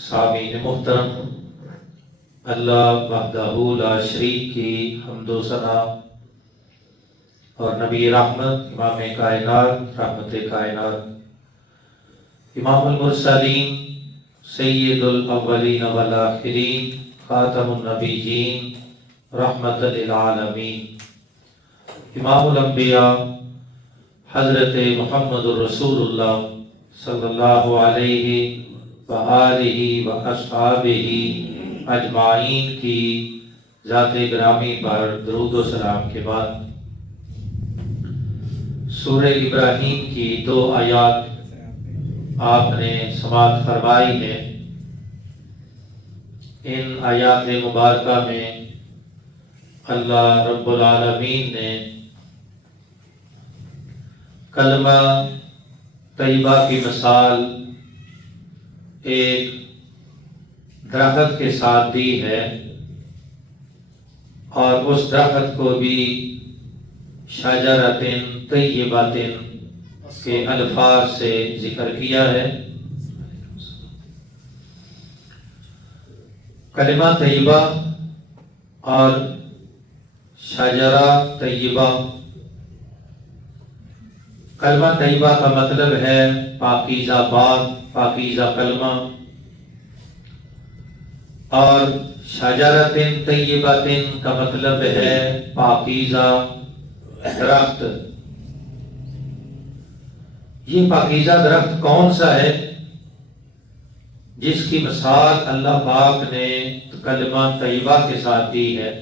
سامعین محترم، اللہ وحدہ لا شریک کی حمد و ثنا اور نبی رحمت امام کائنات رحمت کائنات امام المرسلین سید الاولین والآخرین خاتم النبیین رحمت للعالمین امام الانبیاء حضرت محمد الرسول اللہ صلی اللہ علیہ وآلہ واصحابہ اجمعین کی ذات گرامی پر درود و سلام کے بعد سورہ ابراہیم کی 2 آیات آپ نے سماعت فرمائی ہے۔ ان آیات مبارکہ میں اللہ رب العالمین نے کلمہ طیبہ کی مثال ایک درخت کے ساتھ دی ہے، اور اس درخت کو بھی شجرۃ طیبۃ کے الفاظ سے ذکر کیا ہے۔ کلمہ طیبہ اور شجرہ طیبہ، کلمہ طیبہ کا مطلب ہے پاکیزہ بات، پاکیزہ کلمہ، اور شجرۃ طیبۃ کا مطلب ہے پاکیزہ درخت۔ یہ پاکیزہ درخت کون سا ہے جس کی مثال اللہ پاک نے کلمہ طیبہ کے ساتھ دی ہے؟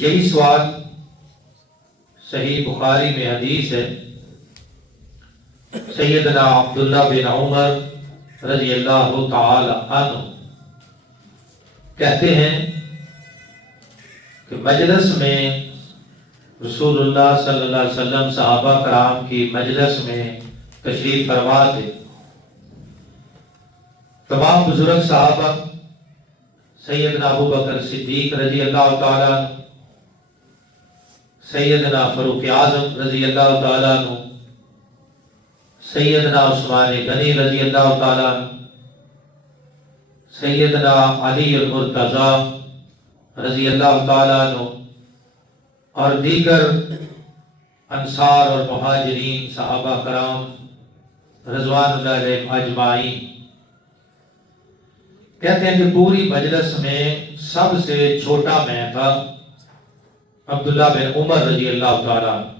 یہی سوال صحیح بخاری میں حدیث ہے۔ سیدنا عبداللہ بن عمر رضی اللہ تعالی عنہ کہتے ہیں کہ مجلس میں رسول اللہ صلی اللہ علیہ وسلم صحابہ کرام کی مجلس میں تشریف فرما تھے۔ تمام بزرگ صحابہ سیدنا ابو بکر صدیق رضی اللہ تعالیٰ عنہ، سیدنا فاروق اعظم رضی اللہ تعالیٰ عنہ، سیدنا عثمان غنی رضی اللہ تعالیٰ عنہ، سیدنا علی المرتضی رضی اللہ تعالیٰ عنہ، اور دیگر انصار اور مہاجرین صحابہ کرام رضوان اللہ علیہم اجمعین۔ کہتے ہیں کہ پوری مجلس میں سب سے چھوٹا میں تھا عبداللہ بن عمر رضی اللہ تعالیٰ عنہ۔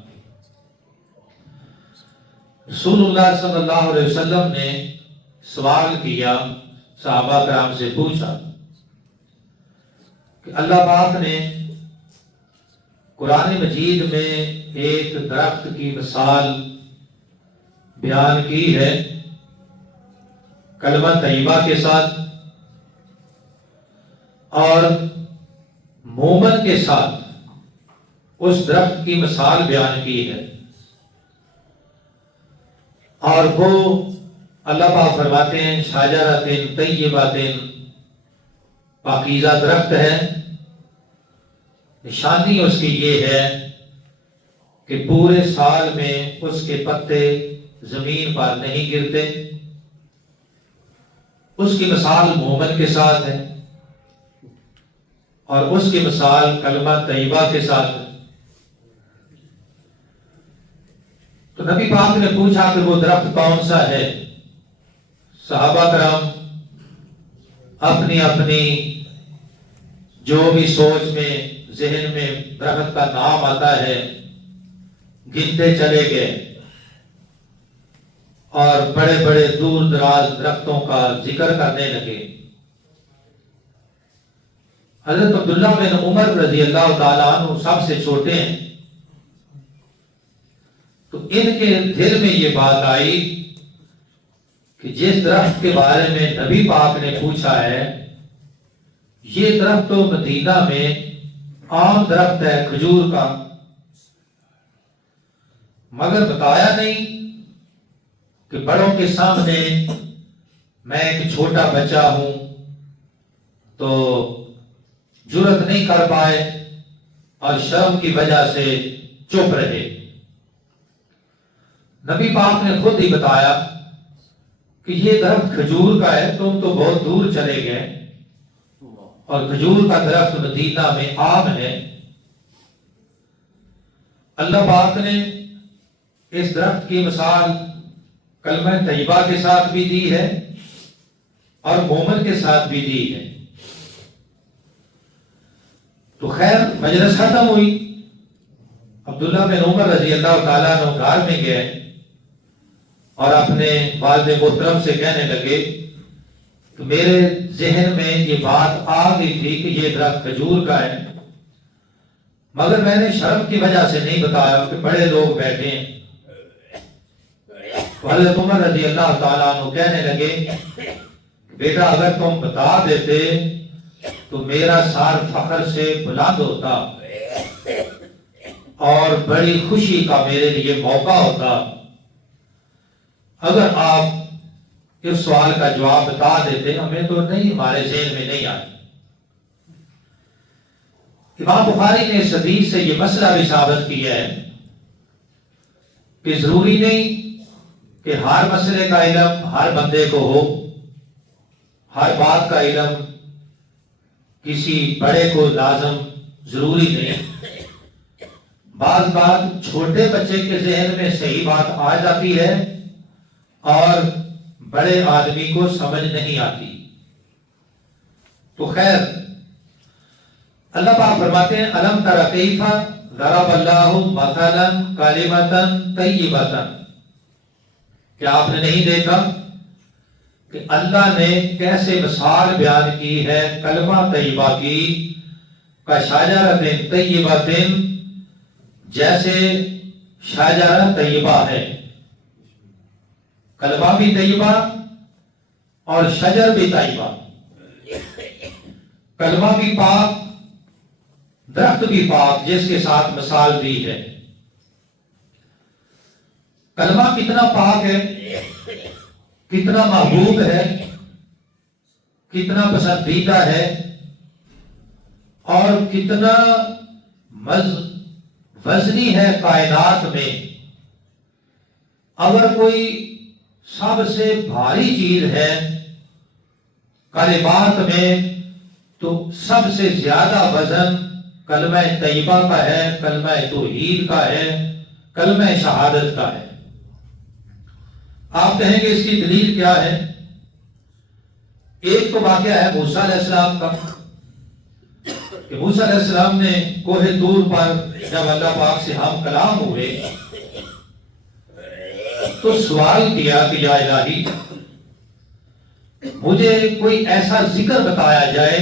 رسول اللہ صلی اللہ علیہ وسلم نے سوال کیا، صحابہ کرام سے پوچھا کہ اللہ پاک نے قرآن مجید میں ایک درخت کی مثال بیان کی ہے کلمہ طیبہ کے ساتھ، اور مومن کے ساتھ اس درخت کی مثال بیان کی ہے، اور وہ اللہ پاک فرماتے ہیں شجرۃ طیبۃ، پاکیزہ درخت ہے۔ نشانی اس کی یہ ہے کہ پورے سال میں اس کے پتے زمین پر نہیں گرتے۔ اس کی مثال مومن کے ساتھ ہے، اور اس کی مثال کلمہ طیبہ کے ساتھ ہے۔ تو نبی پاک نے پوچھا کہ وہ درخت کون سا ہے؟ صحابہ کرام اپنی اپنی جو بھی سوچ میں ذہن میں درخت کا نام آتا ہے گنتے چلے گئے، اور بڑے بڑے دور دراز درختوں کا ذکر کرنے لگے۔ حضرت عبداللہ بن عمر رضی اللہ تعالیٰ عنہ سب سے چھوٹے ہیں، تو ان کے دل میں یہ بات آئی کہ جس درخت کے بارے میں نبی پاک نے پوچھا ہے، یہ درخت تو مدینہ میں عام درخت ہے کھجور کا، مگر بتایا نہیں کہ بڑوں کے سامنے میں ایک چھوٹا بچہ ہوں تو جرأت نہیں کر پائے، اور شرم کی وجہ سے چپ رہے۔ نبی پاک نے خود ہی بتایا کہ یہ درخت کھجور کا ہے، تم تو بہت دور چلے گئے، اور کھجور کا درخت مدینہ میں عام ہے۔ اللہ پاک نے اس درخت کی مثال کلمہ طیبہ کے ساتھ بھی دی ہے اور مومن کے ساتھ بھی دی ہے۔ تو خیر مجلس ختم ہوئی، عبداللہ بن عمر رضی اللہ تعالیٰ عنہ گھر میں گئے اور اپنے والد محترم سے کہنے لگے کہ میرے ذہن میں یہ بات آ گئی تھی کہ یہ درخت کھجور کا ہے، مگر میں نے شرم کی وجہ سے نہیں بتایا کہ بڑے لوگ بیٹھے ہیں۔ حضرت عمر رضی اللہ تعالیٰ عنہ کہنے لگے بیٹا اگر تم بتا دیتے تو میرا سار فخر سے بلند ہوتا اور بڑی خوشی کا میرے لیے موقع ہوتا۔ اگر آپ اس سوال کا جواب بتا دیتے، ہمیں تو نہیں، ہمارے ذہن میں نہیں آیا۔ امام بخاری نے اس حدیث سے یہ مسئلہ بھی ثابت کیا ہے کہ ضروری نہیں کہ ہر مسئلے کا علم ہر بندے کو ہو، ہر بات کا علم کسی بڑے کو لازم ضروری نہیں۔ بعض بات چھوٹے بچے کے ذہن میں صحیح بات آ جاتی ہے اور بڑے آدمی کو سمجھ نہیں آتی۔ تو خیر اللہ پاک فرماتے ہیں الم تر کیف ضرب اللہ مثلا کلمۃ طیبۃ، کیا آپ نے نہیں دیکھا کہ اللہ نے کیسے مثال بیان کی ہے کلمہ طیبہ کی، کشجرۃ طیبۃ، جیسے شجرہ طیبہ ہے، کلمہ بھی طیبہ اور شجر بھی طیبہ، کلمہ بھی پاک درخت بھی پاک، جس کے ساتھ مثال دی ہے۔ کلمہ کتنا پاک ہے، کتنا محبوب ہے، کتنا پسندیدہ ہے، اور کتنا وزنی ہے کائنات میں۔ اگر کوئی سب سے بھاری چیز ہے کلمات میں تو سب سے زیادہ وزن کلمہ طیبہ کا ہے، کلمہ توحید کا ہے، کلمہ شہادت کا ہے۔ آپ کہیں گے اس کی دلیل کیا ہے؟ ایک تو واقعہ ہے موسیٰ علیہ السلام کا کہ موسیٰ علیہ السلام نے کوہ طور پر جب اللہ پاک سے ہم کلام ہوئے تو سوال کیا کہ یا الہی مجھے کوئی ایسا ذکر بتایا جائے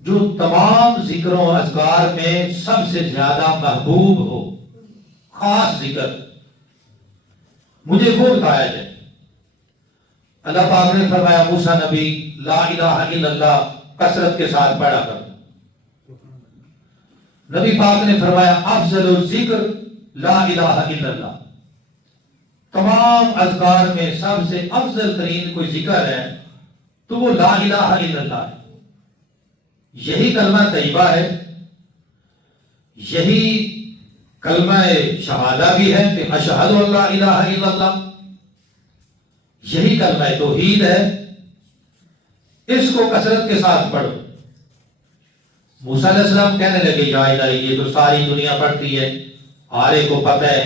جو تمام ذکروں اذکار میں سب سے زیادہ محبوب ہو، خاص ذکر مجھے وہ بتایا جائے۔ اللہ پاک نے فرمایا موسیٰ نبی لا الہ الا اللہ کثرت کے ساتھ پڑھا کر۔ نبی پاک نے فرمایا افضل الذکر لا الہ الا اللہ، تمام اذکار میں سب سے افضل ترین کوئی ذکر ہے تو وہ لا الہ الا اللہ ہے۔ یہی کلمہ طیبہ ہے، یہی کلمہ شہادہ بھی ہے کہ اشہد ان لا الہ الا اللہ، یہی کلمہ توحید ہے، اس کو کثرت کے ساتھ پڑھو۔ موسیٰ علیہ السلام کہنے لگے یا الہی یہ تو ساری دنیا پڑھتی ہے، آرے کو پتہ ہے،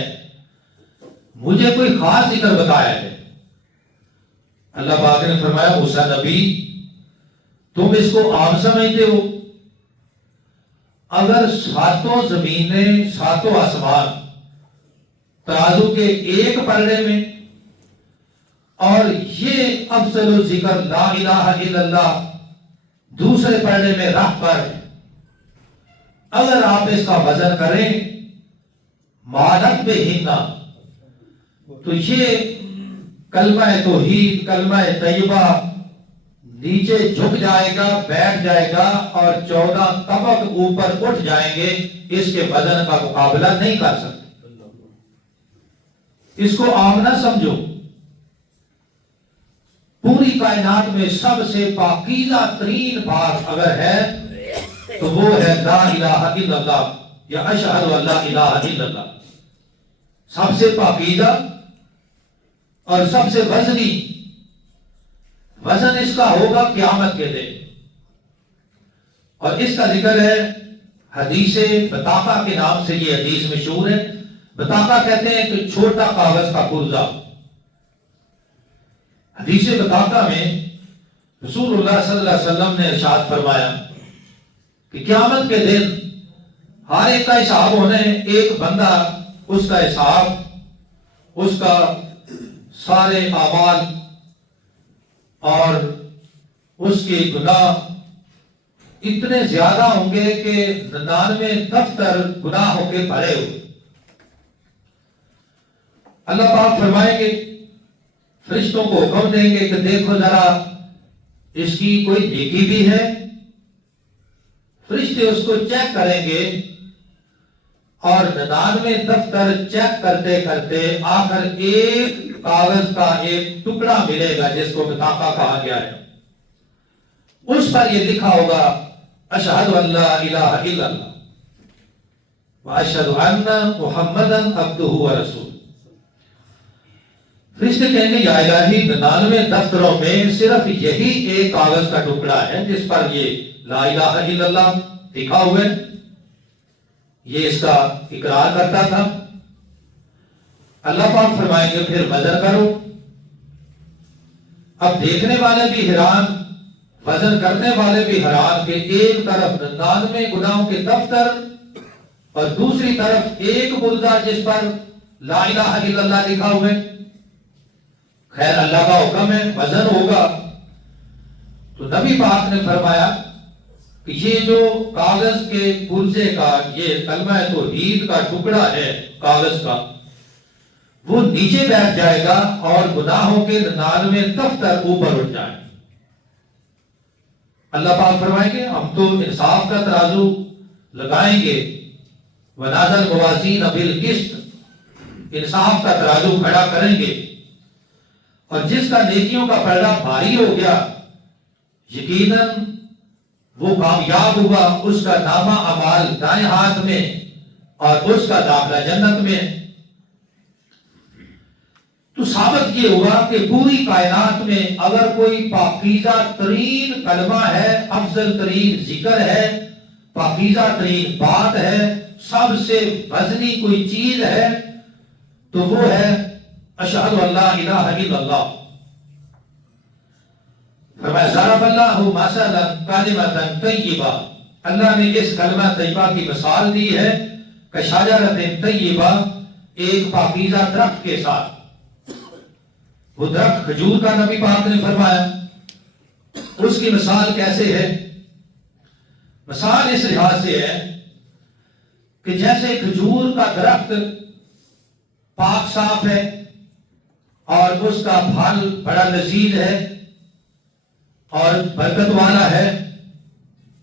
مجھے کوئی خاص ذکر بتایا ہے۔ اللہ پاک نے فرمایا موسیٰ نبی تم اس کو عام سمجھتے ہو، اگر ساتوں زمینیں ساتوں آسمان ترازو کے ایک پلڑے میں اور یہ افضل الذکر لا الہ الا اللہ دوسرے پلڑے میں رہ پر، اگر آپ اس کا وزن کریں مادت بے ہنگا تو یہ کلمہ توحید کلمہ طیبہ نیچے جھک جائے گا، بیٹھ جائے گا اور 14 طبق اوپر اٹھ جائیں گے، اس کے وزن کا مقابلہ نہیں کر سکتے۔ اس کو عام نہ سمجھو، پوری کائنات میں سب سے پاکیزہ ترین بات اگر ہے تو وہ ہے لا الہ الا اللہ یا اشہد ان لا الہ الا اللہ۔ سب سے پاکیزہ اور سب سے وزنی وزن اس کا ہوگا قیامت کے دن. اور اس کا ذکر ہے حدیث بطاقہ کے نام سے. یہ حدیث مشہور ہے. بطاقہ کہتے ہیں کہ چھوٹا کاغذ کا پرزہ. حدیث بطاقہ میں رسول اللہ صلی اللہ علیہ وسلم نے ارشاد فرمایا کہ قیامت کے دن ہر ایک کا حساب ہونا ہے. ایک بندہ اس کا حساب, اس کا سارے اعمال اور اس کے گناہ اتنے زیادہ ہوں گے کہ 99 دفتر گناہوں کے بھرے ہوئے. اللہ پاک فرمائیں گے, فرشتوں کو حکم دیں گے کہ دیکھو ذرا اس کی کوئی نیکی بھی ہے. فرشتے اس کو چیک کریں گے اور 99 دفتر چیک کرتے کرتے آخر ایک کاغذ کا ایک ٹکڑا ملے گا جس کو بطاقہ کہا گیا ہے. اس پر یہ لکھا ہوگا اشہد ان لا الہ الا اللہ واشہد ان محمدا عبدہ ورسولہ. فرشتے کہیں گے یا الہی 99 دفتروں میں صرف یہی ایک کاغذ کا ٹکڑا ہے جس پر یہ لا الہ الا اللہ لکھا ہوا ہے. یہ اس کا اقرار کرتا تھا. اللہ پاک فرمائیں گے پھر نظر کرو. اب دیکھنے والے بھی حیران, وزن کرنے والے بھی حیران کہ ایک طرف 99 گناہوں کے دفتر اور دوسری طرف ایک پرزہ جس پر لا الہ الا اللہ لکھا ہوا ہے. خیر اللہ کا حکم ہے, وزن ہوگا. تو نبی پاک نے فرمایا کہ یہ جو کاغذ کے پرزے کا یہ کلمہ توحید کا ٹکڑا ہے کاغذ کا, وہ نیچے بیٹھ جائے گا اور گناہوں کے 99 دفتر اوپر اٹھ جائیں. اللہ پاک فرمائیں گے ہم تو انصاف کا ترازو لگائیں گے. ونازل موازین بالقسط, انصاف کا ترازو کھڑا کریں گے. اور جس کا نیکیوں کا پلڑا بھاری ہو گیا یقیناً وہ کامیاب ہوا. اس کا نامہ اعمال دائیں ہاتھ میں اور اس کا داخلہ جنت میں. تو ثابت یہ ہوا کہ پوری کائنات میں اگر کوئی پاکیزہ ترین کلمہ ہے, افضل ترین ذکر ہے, پاکیزہ ترین بات ہے, سب سے وزنی کوئی چیز ہے تو وہ ہے اشہد ان لا الہ الا اللہ. فرمایا ضرب اللہ مثلا کلمۃ طیبہ, اللہ نے اس کلمہ طیبہ کی مثال دی ہے کشجرۃ طیبہ, ایک پاکیزہ درخت کے ساتھ. وہ درخت کھجور کا نبی پاک نے فرمایا. اس کی مثال کیسے ہے؟ مثال اس لحاظ سے ہے کہ جیسے کھجور کا درخت پاک صاف ہے اور اس کا پھل بڑا لذیذ ہے اور برکت والا ہے,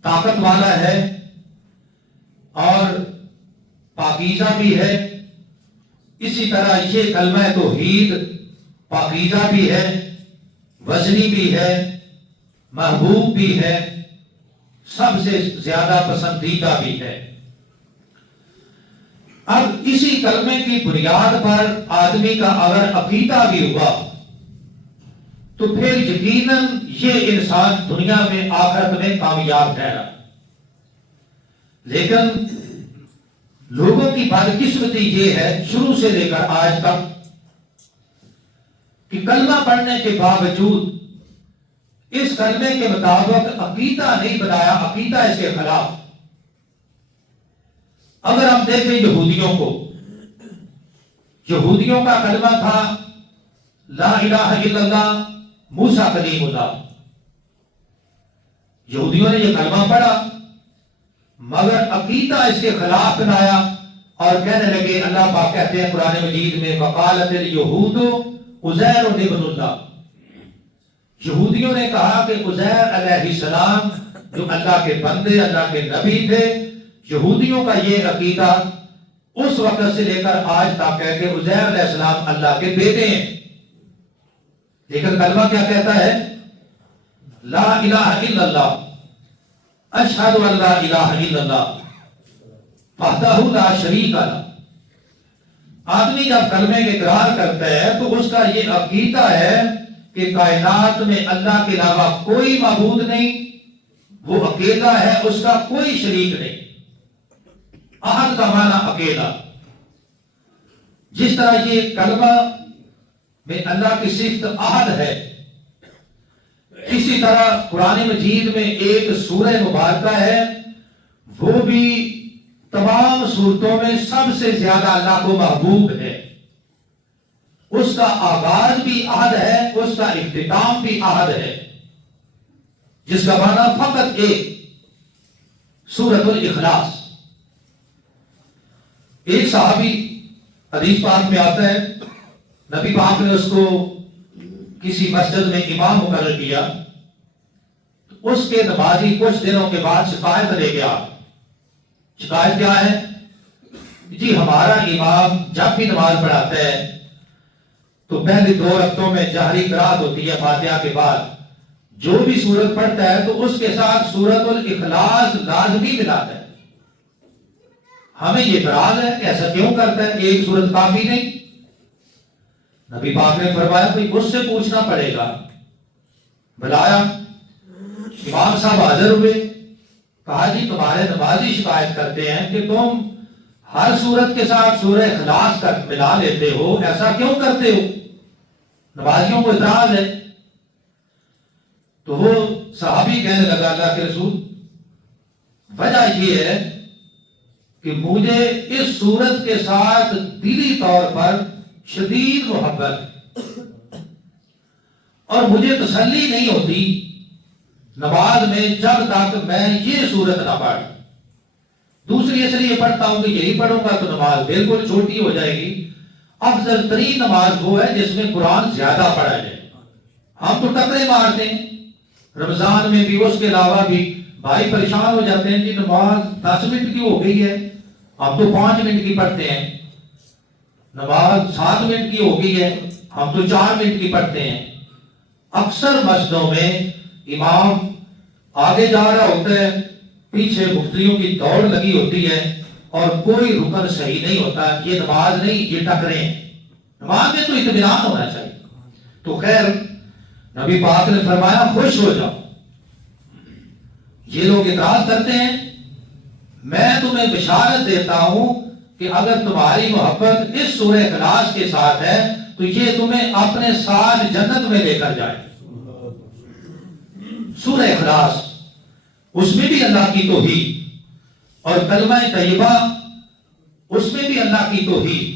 طاقت والا ہے اور پاکیزہ بھی ہے, اسی طرح یہ کلمہ توحید پاکیزہ بھی ہے, وزنی بھی ہے, محبوب بھی ہے, سب سے زیادہ پسندیدہ بھی ہے. اب اسی کلمے کی بنیاد پر آدمی کا اگر عقیدہ بھی ہوا تو پھر یقیناً یہ انسان دنیا میں آخرت میں کامیاب ٹھہرا. لیکن لوگوں کی بدقسمتی یہ ہے شروع سے لے کر آج تک کہ کلمہ پڑھنے کے باوجود اس کلمے کے مطابق عقیدہ نہیں بنایا, عقیدہ اس کے خلاف. اگر ہم دیکھیں یہودیوں کو, یہودیوں کا کلمہ تھا لا الہ الا اللہ موسیٰ کلیم اللہ. یہودیوں نے یہ کلمہ پڑھا مگر عقیدہ اس کے خلاف بنایا اور کہنے لگے, اللہ پاک کہتے ہیں قرآن مجید میں وقالت الیہود عزیر ابن اللہ, یہودیوں نے کہا کہ عزیر علیہ السلام جو اللہ کے بندے اللہ کے نبی تھے, یہودیوں کا یہ عقیدہ اس وقت سے لے کر آج تک ہے کہ عزیر علیہ السلام اللہ کے بیٹے ہیں. لیکن کلمہ کیا کہتا ہے؟ لا الہ الا اللہ اشہد ان لا الہ الا اللہ وحدہ لا شریک لہ. آدمی جب کلمے کے اقرار کرتا ہے تو اس کا یہ عقیدہ ہے کہ کائنات میں اللہ کے علاوہ کوئی معبود نہیں، وہ اکیلا ہے، اس کا کوئی شریک نہیں۔ احد کا معنی اکیلا۔ جس طرح یہ کلمہ میں اللہ کی صفت احد ہے، اسی طرح قرآن مجید میں ایک سورہ مبارکہ ہے، وہ بھی تمام سورتوں میں سب سے زیادہ اللہ کو محبوب ہے۔ اس کا آغاز بھی احد ہے، اس کا اختتام بھی احد ہے، جس کا معنی فقط ایک، سورۃ الاخلاص۔ ایک صحابی، حدیث پاک میں آتا ہے، نبی پاک نے اس کو کسی مسجد میں امام مقرر کیا، اس کے نمازی کچھ دنوں کے بعد شکایت لے گیا۔ شکایت کیا ہے؟ جی ہمارا امام جب بھی نماز پڑھاتا ہے تو پہلے 2 رکعتوں میں جہری قرات ہوتی ہے فاتحہ کے بعد، جو بھی سورت پڑھتا ہے تو اس کے ساتھ سورۃ الاخلاص لازمی ملاتا ہے۔ ہمیں یہ اعتراض ہے کہ ایسا کیوں کرتا ہے، ایک سورت کافی نہیں؟ نبی پاک نے فرمایا کوئی اس سے پوچھنا پڑے گا۔ بلایا، امام صاحب حاضر ہوئے، کہا جی تمہارے نمازی شکایت کرتے ہیں کہ تم ہر سورت کے ساتھ سورہ اخلاص کا ملا لیتے ہو، ایسا کیوں کرتے ہو؟ نمازیوں کو اعتراض ہے۔ تو وہ صحابی کہنے لگا اللہ کے رسول، وجہ یہ ہے کہ مجھے اس سورت کے ساتھ دلی طور پر شدید محبت، اور مجھے تسلی نہیں ہوتی نماز میں جب تک میں یہ سورت نہ پڑھ۔ دوسری اس لیے پڑھتا ہوں کہ یہی پڑھوں گا تو نماز بالکل چھوٹی ہو جائے گی۔ افضل ترین نماز وہ ہے جس میں قرآن زیادہ پڑھا جائے۔ ہم تو ٹکرے مارتے ہیں رمضان میں بھی، اس کے علاوہ بھی بھائی پریشان ہو جاتے ہیں کہ نماز 10 منٹ کی ہو گئی ہے، ہم تو 5 منٹ کی پڑھتے ہیں، نماز 7 منٹ کی ہو گئی ہے، ہم تو 4 منٹ کی پڑھتے ہیں۔ اکثر مسجدوں میں امام آگے جا رہا ہوتا ہے، پیچھے مفتیوں کی دوڑ لگی ہوتی ہے اور کوئی رکن صحیح نہیں ہوتا۔ یہ نماز نہیں، یہ ٹکرے ہیں۔ نماز میں تو اطمینان ہونا چاہیے۔ تو خیر، نبی پاک نے فرمایا خوش ہو جاؤ۔ یہ لوگ اعتراض کرتے ہیں، میں تمہیں بشارت دیتا ہوں کہ اگر تمہاری محبت اس سورہ اخلاص کے ساتھ ہے تو یہ تمہیں اپنے ساتھ جنت میں لے کر جائے۔ سورہ اخلاص، اس میں بھی اللہ کی توحید، اور کلمہ طیبہ، اس میں بھی اللہ کی توحید،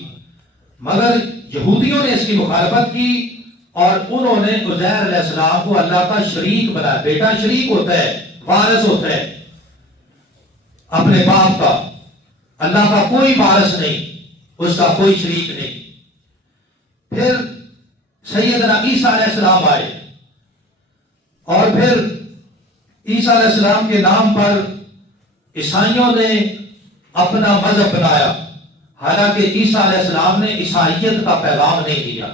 مگر یہودیوں نے اس کی مخالفت کی اور انہوں نے عزیر علیہ السلام کو اللہ کا شریک بنایا۔ بیٹا شریک ہوتا ہے، وارث ہوتا ہے اپنے باپ کا، اللہ کا کوئی وارث نہیں، اس کا کوئی شریک نہیں۔ پھر سیدنا عیسیٰ علیہ السلام آئے، اور پھر عیسیٰ علیہ السلام کے نام پر عیسائیوں نے اپنا مذہب بنایا، حالانکہ عیسیٰ علیہ السلام نے عیسائیت کا پیغام نہیں دیا،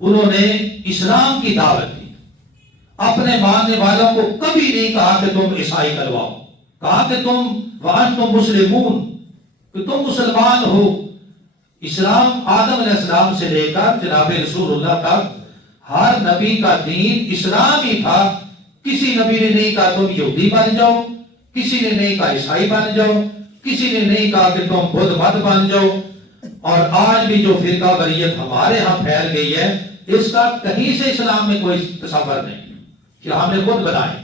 انہوں نے اسلام کی دعوت دی۔ اپنے ماننے والوں کو کبھی نہیں کہا کہ تم عیسائی کرواؤ، کہا کہ تم وَأَنْتُمْ مُسْلِمُونَ، کہ تم مسلمان ہو۔ اسلام آدم علیہ السلام سے لے کر جناب رسول اللہ تک ہر نبی کا دین اسلام ہی تھا۔ کسی نبی نے نہیں کہا تم یہودی بن جاؤ، کسی نے نہیں کہا عیسائی بن جاؤ، کسی نے نہیں کہا کہ تم بدھ مت بن جاؤ۔ اور آج بھی جو فرقہ واریت ہمارے ہاں پھیل گئی ہے، اس کا کہیں سے اسلام میں کوئی تصور نہیں کہ ہم نے خود بنائے،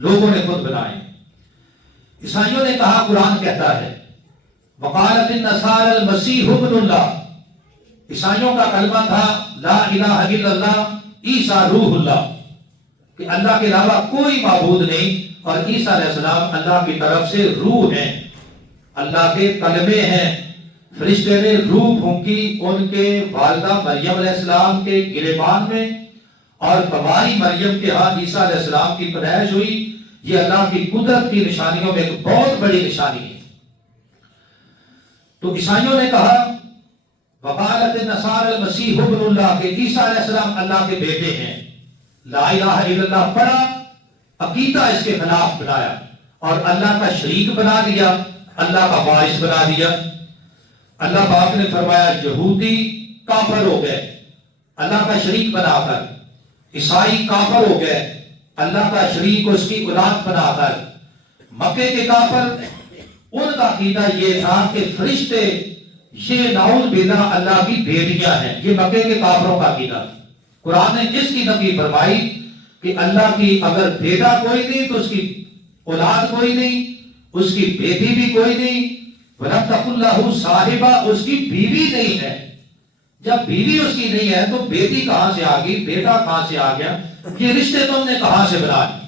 لوگوں نے خود بنائے۔ عیسائیوں نے کہا، قرآن کہتا ہے وقالت النصارى المسیح ابن اللہ، عیسائیوں کا کلمہ تھا لا الہ الا اللہ عیسیٰ روح اللہ، کہ اللہ کے علاوہ کوئی معبود نہیں، اور عیسیٰ علیہ السلام اللہ کی طرف سے روح ہیں، اللہ کے کلمے ہیں۔ فرشتے نے روح پھونکی ان کے والدہ مریم علیہ السلام کے گریبان میں، اور کماری مریم کے ہاں عیسیٰ علیہ السلام کی پیدائش ہوئی۔ یہ اللہ کی قدرت کی نشانیوں میں ایک بہت بڑی نشانی ہے۔ تو عیسائیوں نے کہا وقالت النصارى المسیح ابن اللہ، کہ عیسیٰ علیہ السلام اللہ کے بیٹے ہیں۔ لا الہ الا اللہ پڑھا، عقیدہ اس کے خلاف بنایا اور اللہ کا شریک بنا دیا، اللہ کا وارث بنا دیا۔ اللہ پاک نے فرمایا یہودی کافر ہو گئے اللہ کا شریک بنا کر، عیسائی کافر ہو گئے اللہ کا شریک اس کی اولاد بنا کر. مکے کے کافر ان کا عقیدہ یہ تھا کہ فرشتے یہ نعوذ باللہ اللہ کی بیٹیاں ہیں. یہ مکے کے کافروں کا عقیدہ. قرآن نے اس کی نفی فرمائی کہ اللہ کی اگر بیٹا کوئی نہیں تو اس کی اولاد کوئی نہیں, اس کی بیٹی بھی کوئی نہیں. وَلَمْ تَكُنْ لَهُ صَاحِبَةٌ, اس کی بیوی نہیں ہے. جب بیوی اس کی نہیں ہے تو بیٹی کہاں سے آ گئی, بیٹا کہاں سے آ گیا؟ یہ رشتے تم نے کہاں سے بنا لیے؟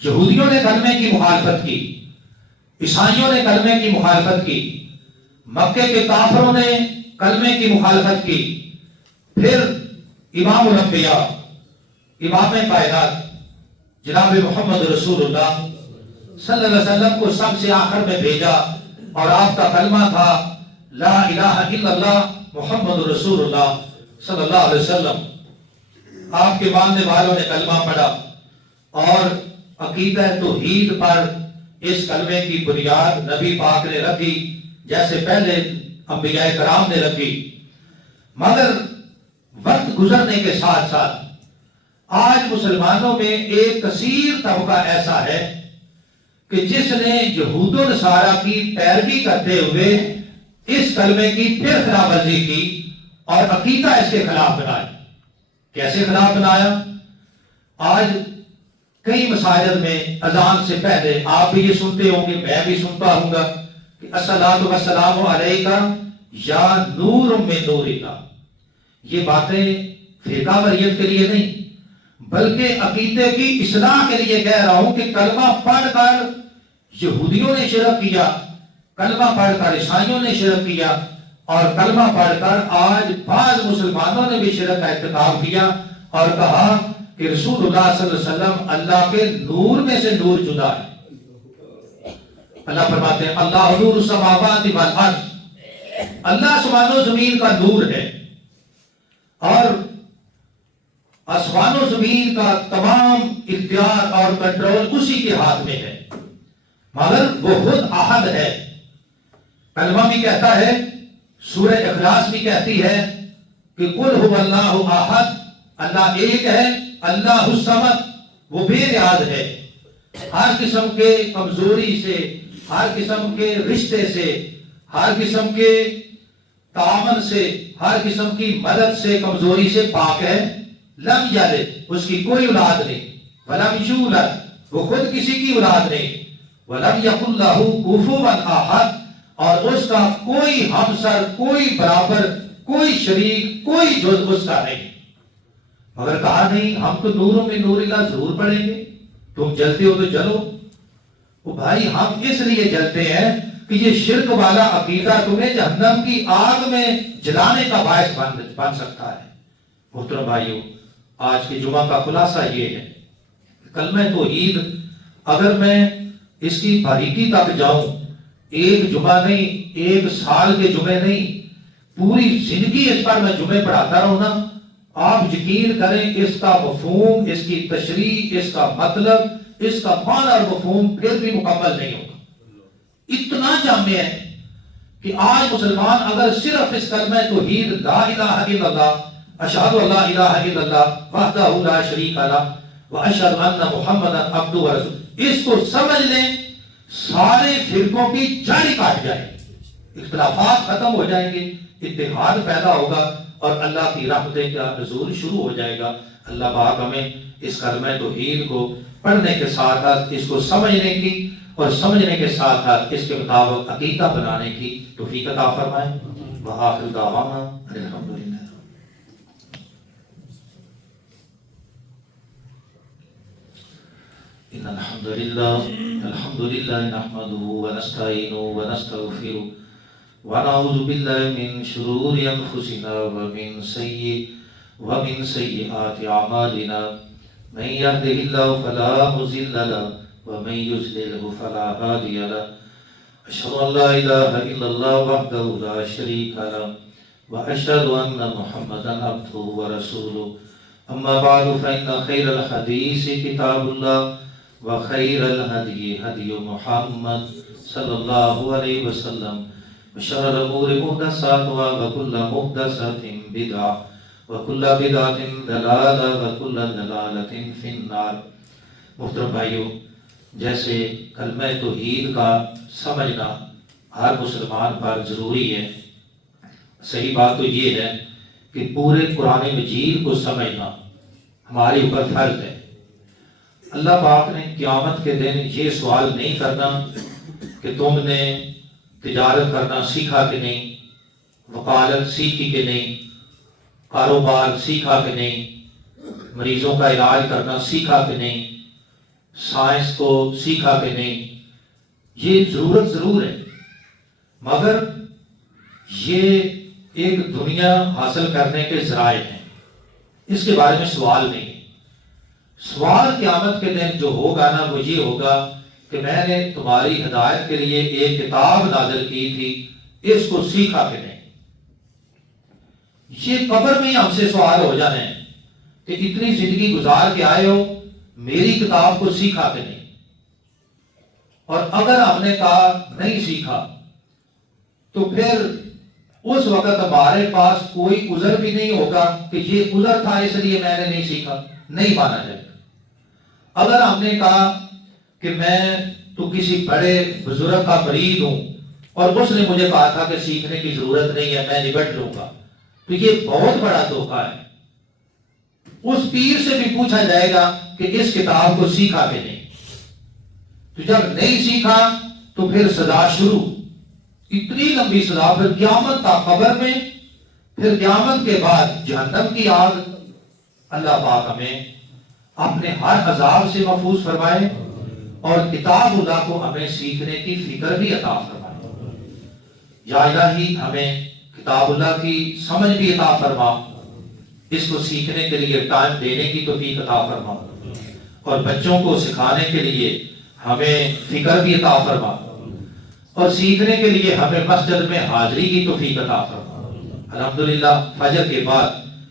یہودیوں نے کلمے کی مخالفت کی, عیسائیوں نے کلمے کی مخالفت کی, مکے کے کافروں نے کلمے کی مخالفت کی. پھر امام الانبیاء, امام کائنات جناب محمد رسول اللہ صلی اللہ علیہ وسلم کو سب سے آخر میں بھیجا, اور آپ کا کلمہ تھا لا الہ الا اللہ محمد رسول اللہ صلی اللہ علیہ وسلم. آپ کے ماننے والوں نے کلمہ پڑھا اور عقیدہ توحید پر اس کلمے کی بنیاد نبی پاک نے رکھی جیسے پہلے انبیاء کرام نے رکھی. مگر وقت گزرنے کے ساتھ ساتھ آج مسلمانوں میں ایک کثیر طبقہ ایسا ہے کہ جس نے یہود و نصارہ کی پیروی کرتے ہوئے اس کلمے کی پھر خلاف ورزی کی اور عقیدہ اس کے خلاف بنایا. کیسے خلاف بنایا؟ آج کئی مساجد میں اذان سے پہلے آپ بھی یہ سنتے ہوں گے, میں بھی سنتا ہوں گا کہ الصلاۃ والسلام علیکہ یا نور من نور اللہ. یہ باتیں فرقہ واریت کے لیے نہیں بلکہ عقیدے کی اصلاح کے لیے کہہ رہا ہوں کہ کلمہ پڑھ کر یہودیوں نے شرک کیا, کلمہ پڑھ کر عیسائیوں نے شرک کیا, اور کلمہ پڑھ کر آج بعض مسلمانوں نے بھی شرک کا ارتکاب کیا اور کہا کہ رسول اللہ صلی اللہ علیہ وسلم اللہ کے نور میں سے نور جدا ہے. اللہ فرماتے ہیں اللہ نور السماوات والارض, اللہ آسمان و زمین کا نور ہے اور آسمان و زمین کا تمام اختیار اور کنٹرول اسی کے ہاتھ میں ہے, مگر وہ خود احد ہے. کلمہ بھی کہتا ہے, سورہ اخلاص بھی کہتی ہے کہ قل هو اللہ احد, اللہ ایک ہے, اللہ الصمد, وہ بے نیاز ہے. ہر قسم کے کمزوری سے, ہر قسم کے رشتے سے, ہر قسم کے تعاون سے, ہر قسم کی مدد سے, کمزوری سے پاک ہے. لم یلد, اس کی کوئی اولاد نہیں. ولم یولد, وہ خود کسی کی اولاد نہیں. ولم یکن لہ کفوا احد, اور اس کا کوئی ہمسر, کوئی برابر, کوئی شریک, کوئی جز اس کا نہیں. مگر کہا نہیں ہم تو نور میں نور اللہ ضرور پڑھیں گے, تم جلتے ہو تو جلو. وہ بھائی ہم اس لیے جلتے ہیں کہ یہ شرک والا عقیدہ تمہیں جہنم کی آگ میں جلانے کا باعث بن سکتا ہے. محترم بھائیو, آج کے جمعہ کا خلاصہ یہ ہے, کلمہ توحید اگر میں اس کی باریکی تک جاؤں, ایک جمعہ نہیں, ایک سال کے جمعے نہیں, پوری زندگی اس پر میں جمعے پڑھاتا رہوں نا, آپ یقین کریں اس کا مفہوم, اس کی تشریح, اس کا مطلب, اس کا معنی اور مفہوم پھر بھی مکمل نہیں ہوگا. اتنا جامع ہے کہ آج مسلمان اگر صرف اس کلمہ توحید لا الہ الا اللہ اشہد ان لا الہ الا اللہ وحدہ لا شریک لہ واشہد ان محمدا عبدہ ورسولہ, اس کو سمجھ لیں, سارے فرقوں کی جڑ کاٹ جائے, اختلافات ختم ہو جائیں گے, اتحاد پیدا ہوگا اور اللہ کی رحمتیں کا نزول شروع ہو جائے گا. اللہ پاک ہمیں اس کلمہ توحید کو پڑھنے کے ساتھ ساتھ اس کو سمجھنے کی اور سمجھنے کے ساتھ ساتھ اس کے مطابق عقیدہ بنانے کی توفیق عطا فرمائے. وآخر دعوانا الحمدللہ. إن الحمد لله نحمده ونستعينه ونستغفره ونعوذ بالله من شرور أنفسنا ومن سيئات أعمالنا. من يهده الله فلا مضل له ومن يضلل فلا هادي له. أشهد أن لا إله إلا الله وحده لا شريك له وأشهد أن محمدا عبده ورسوله. أما بعد فإن خير الحديث كتاب الله وخير الهدي هدي محمد صلى الله عليه وسلم وشر الأمور محدثاتها وكل محدثة بدعة وَكُلَّ بِدْعَةٍ ضَلَالَةٍ وَكُلَّ ضَلَالَةٍ فِي النَّارِ۔ محترم بھائیو، جیسے کلمہ توحید کا سمجھنا ہر مسلمان پر ضروری ہے، صحیح بات تو یہ ہے کہ پورے قرآن مجید کو سمجھنا ہمارے اوپر فرض ہے۔ اللہ پاک نے قیامت کے دن یہ سوال نہیں کرنا کہ تم نے تجارت کرنا سیکھا کہ نہیں، وکالت سیکھی کہ نہیں، کاروبار سیکھا کہ نہیں، مریضوں کا علاج کرنا سیکھا کہ نہیں، سائنس کو سیکھا کہ نہیں۔ یہ ضرورت ضرور ہے، مگر یہ ایک دنیا حاصل کرنے کے ذرائع ہیں، اس کے بارے میں سوال نہیں ہے۔ سوال قیامت کے دن جو ہوگا نا وہ یہ ہوگا کہ میں نے تمہاری ہدایت کے لیے ایک کتاب نازل کی تھی، اس کو سیکھا کہ نہیں۔ یہ قبر میں ہم سے سوال ہو جانے ہیں کہ اتنی زندگی گزار کے آئے ہو، میری کتاب کو سیکھا کہ نہیں۔ اور اگر ہم نے کہا نہیں سیکھا تو پھر اس وقت ہمارے پاس کوئی عذر بھی نہیں ہوگا کہ یہ عذر تھا اس لیے میں نے نہیں سیکھا، نہیں مانا جائے گا۔ اگر ہم نے کہا کہ میں تو کسی بڑے بزرگ کا مرید ہوں اور اس نے مجھے کہا تھا کہ سیکھنے کی ضرورت نہیں ہے، میں نبٹ لوں گا، تو یہ بہت بڑا دھوکہ ہے۔ اس پیر سے بھی پوچھا جائے گا کہ اس کتاب کو سیکھا کہ نہیں، تو جب نہیں سیکھا تو پھر سزا شروع، اتنی لمبی سزا، پھر قیامت کا قبر میں، پھر قیامت کے بعد جہنم کی آگ۔ اللہ پاک ہمیں اپنے ہر عذاب سے محفوظ فرمائے اور کتاب اللہ کو ہمیں سیکھنے کی فکر بھی عطا فرمائے۔ یا الہی ہمیں کتاب اللہ کی سمجھ بھی عطا فرما، اس کو سیکھنے کے لیے ٹائم دینے کی توفیق عطا فرما، اور بچوں کو سکھانے کے لیے ہمیں فکر بھی عطا فرما، اور سیکھنے کے لیے ہمیں مسجد میں حاضری کی توفیق عطا فرما۔ الحمدللہ فجر کے بعد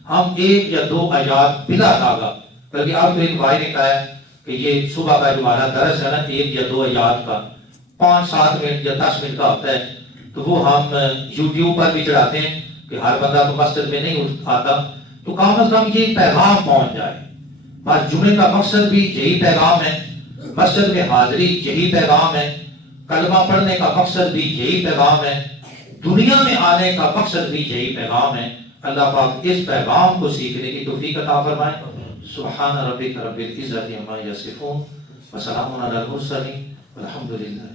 ہم 1 یا 2 آیات بلا داغا، بلکہ آپ کو ایک بھائی نے کہا ہے کہ یہ صبح کا جو ہمارا درس ہے نا 1 یا 2 آیات کا 5-7 منٹ یا 10 منٹ کا ہوتا ہے، تو وہ ہم یوٹیوب پر بھی چڑھاتے ہیں کہ ہر بندہ تو مسجد میں نہیں آتا، تو کم از کم یہ پیغام پہنچ جائے۔ بس جمعے کا مقصد بھی یہی پیغام ہے، مسجد میں حاضری یہی پیغام ہے، کلمہ پڑھنے کا مقصد بھی یہی پیغام ہے، دنیا میں آنے کا مقصد بھی یہی پیغام ہے۔ اللہ پاک اس پیغام کو سیکھنے کی توفیق عطا فرمائے۔ سبحان ربک رب العزت عما یصفون وسلام علی المرسلین والحمد للہ۔